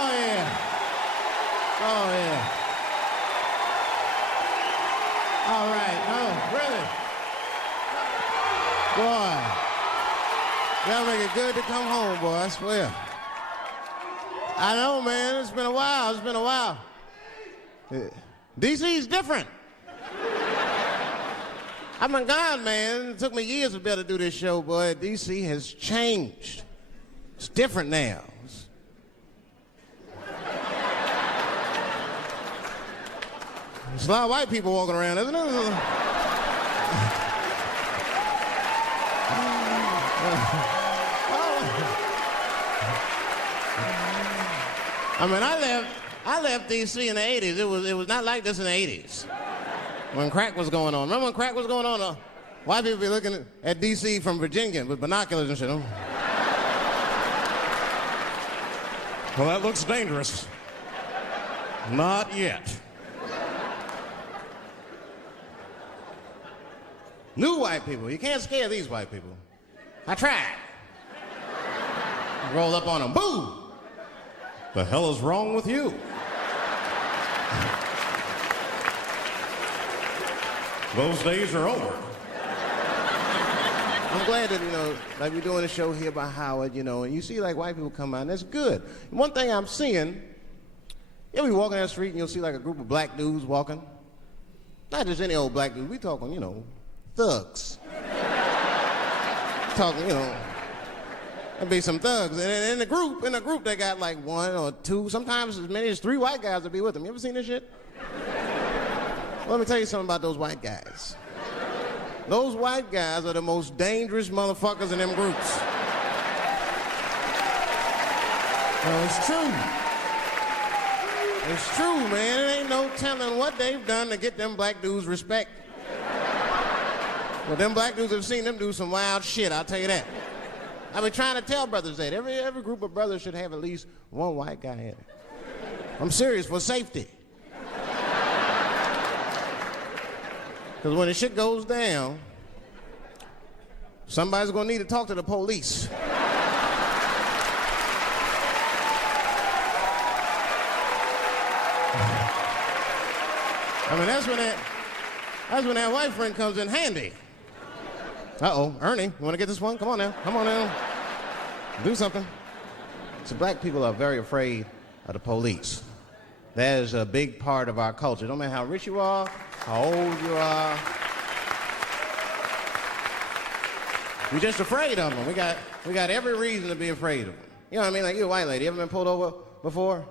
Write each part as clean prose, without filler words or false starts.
Oh, yeah. Oh, yeah. All right. Oh, really? Boy. Y'all make it good to come home, boy, I swear. I know, man. It's been a while. It's been a while. DC's different. I've been gone, man. It took me years to be able to do this show, boy. DC has changed. It's different now. There's a lot of white people walking around, isn't it? I mean, I left D.C. in the 80s. It was not like this in the 80s. When crack was going on. Remember when crack was going on? White people be looking at D.C. from Virginia with binoculars and shit. Oh. Well, that looks dangerous. Not yet. New white people. You can't scare these white people. I tried. Roll up on them. Boo! The hell is wrong with you? Those days are over. I'm glad that, like we're doing a show here by Howard, and you see like white people come out, and that's good. One thing I'm seeing, you'll be walking down the street and you'll see like a group of black dudes walking. Not just any old black dudes, we talking, thugs. Talking, there'll be some thugs. And in the group, they got like one or two, sometimes as many as 3 white guys will be with them. You ever seen this shit? Well, let me tell you something about those white guys. Those white guys are the most dangerous motherfuckers in them groups. No, it's true. It's true, man. It ain't no telling what they've done to get them black dudes respect. Well, them black dudes have seen them do some wild shit, I'll tell you that. I've been trying to tell brothers that. Every group of brothers should have at least one white guy in it. I'm serious, for safety. Because when the shit goes down, somebody's gonna need to talk to the police. I mean, that's when that white friend comes in handy. Uh-oh, Ernie, you wanna get this one? Come on now. Do something. So black people are very afraid of the police. That is a big part of our culture. Don't matter how rich you are, how old you are. We're just afraid of them. We got every reason to be afraid of them. You know what I mean? Like, you're a white lady. You ever been pulled over before?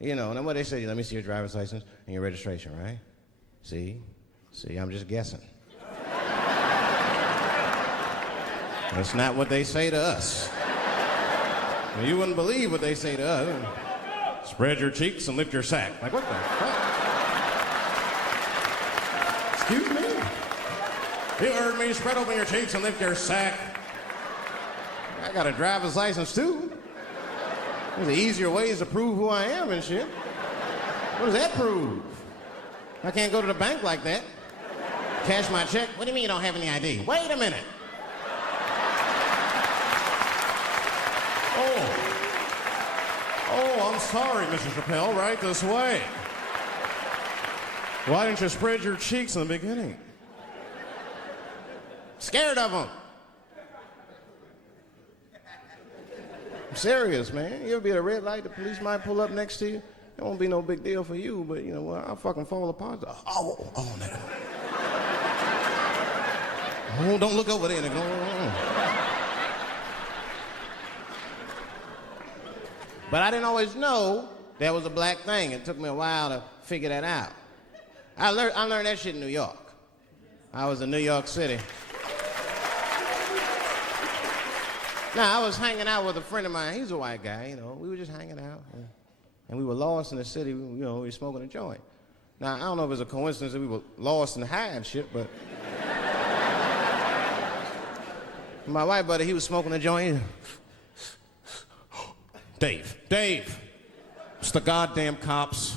And then what they say, let me see your driver's license and your registration, right? See, I'm just guessing. That's not what they say to us. Well, you wouldn't believe what they say to us. Spread your cheeks and lift your sack. Like, what the fuck? Excuse me? You heard me. Spread open your cheeks and lift your sack. I got a driver's license, too. There's easier ways to prove who I am and shit. What does that prove? I can't go to the bank like that. Cash my check. What do you mean you don't have any ID? Wait a minute. Oh, I'm sorry, Mr. Chappelle. Right this way. Why didn't you spread your cheeks in the beginning? Scared of them. I'm serious, man. You ever be at a red light, the police might pull up next to you? It won't be no big deal for you, but I'll fucking fall apart. Oh, nigga. Oh, don't look over there, nigga. Oh. But I didn't always know that was a black thing. It took me a while to figure that out. I learned that shit in New York. I was in New York City. Now, I was hanging out with a friend of mine. He's a white guy, We were just hanging out. And we were lost in the city. We were smoking a joint. Now, I don't know if it's a coincidence that we were lost and high and shit, but... my white buddy, he was smoking a joint. Dave, it's the goddamn cops.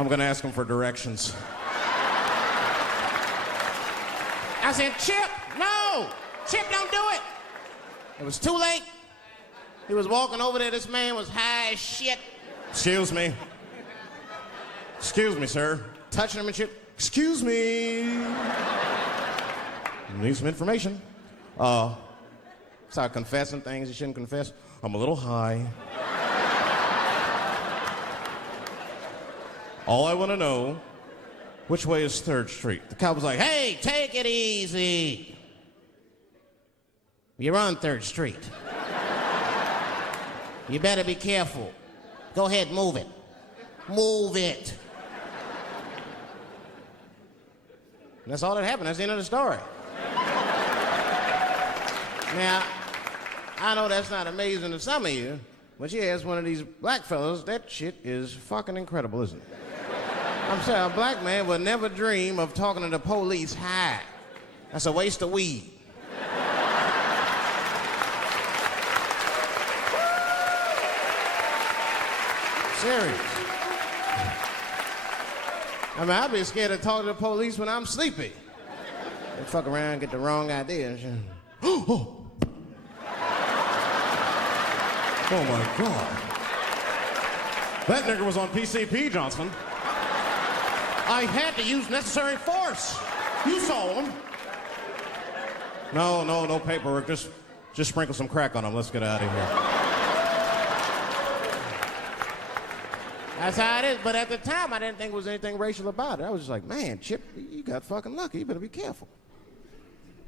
I'm gonna ask him for directions. I said, Chip, no! Chip, don't do it! It was too late. He was walking over there. This man was high as shit. Excuse me. Excuse me, sir. Touching him and shit. Excuse me. Need some information. Start confessing things you shouldn't confess. I'm a little high. All I want to know, which way is 3rd Street? The cop was like, hey, take it easy. You're on 3rd Street. You better be careful. Go ahead, move it. Move it. And that's all that happened. That's the end of the story. Now, I know that's not amazing to some of you, but you ask one of these black fellas, that shit is fucking incredible, isn't it? I'm saying a black man would never dream of talking to the police high. That's a waste of weed. Serious. I mean, I'd be scared to talk to the police when I'm sleepy. They fuck around and get the wrong idea and shit. Oh my God. That nigger was on PCP, Johnson. I had to use necessary force. You saw him. No paperwork. Just sprinkle some crack on him. Let's get out of here. That's how it is. But at the time, I didn't think there was anything racial about it. I was just like, man, Chip, you got fucking lucky. You better be careful.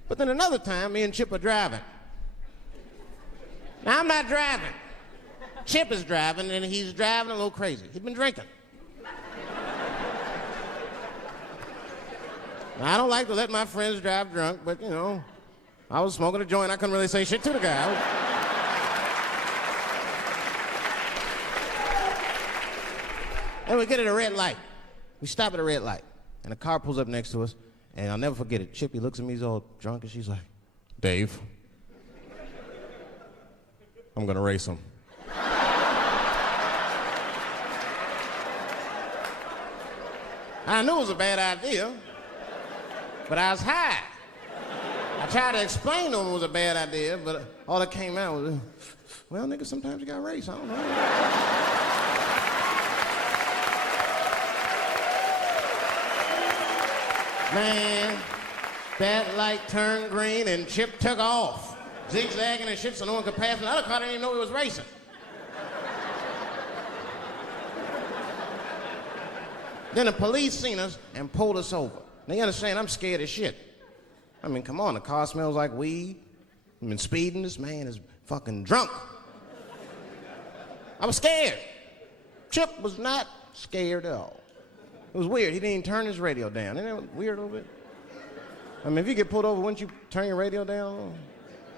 But then another time, me and Chip are driving. Now, I'm not driving. Chip is driving, and he's driving a little crazy. He'd been drinking. Now, I don't like to let my friends drive drunk, but, you know, I was smoking a joint. I couldn't really say shit to the guy. And we get at a red light. We stop at a red light, and a car pulls up next to us, and I'll never forget it. Chippy looks at me, he's all drunk, and she's like, Dave, I'm gonna race him. I knew it was a bad idea, but I was high. I tried to explain to him it was a bad idea, but all that came out was, well, nigga, sometimes you gotta race, I don't know. Man, that light turned green and Chip took off, zigzagging and shit so no one could pass. The other car didn't even know he was racing. Then the police seen us and pulled us over. Now, you understand, I'm scared as shit. I mean, come on, the car smells like weed. I've been speeding, this man is fucking drunk. I was scared. Chip was not scared at all. It was weird. He didn't even turn his radio down. Isn't that weird a little bit? I mean, if you get pulled over, wouldn't you turn your radio down?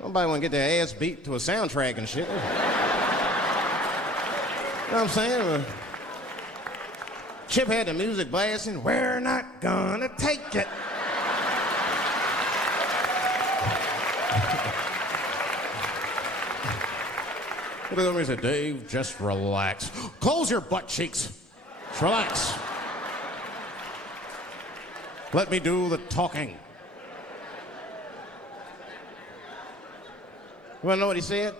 Nobody want to get their ass beat to a soundtrack and shit. You know what I'm saying? Chip had the music blasting. We're not gonna take it. He looked at me and said, Dave, just relax. Close your butt cheeks. Just relax. Let me do the talking. You want to know what he said?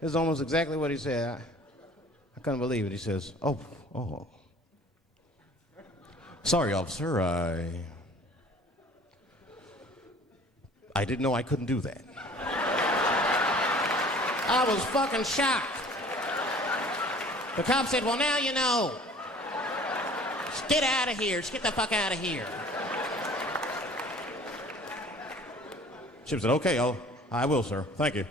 This is almost exactly what he said. I couldn't believe it. He says, oh. Sorry, officer, I didn't know I couldn't do that. I was fucking shocked. The cop said, well, now you know. Just get out of here. Just get the fuck out of here. Chip said, okay, I will, sir. Thank you.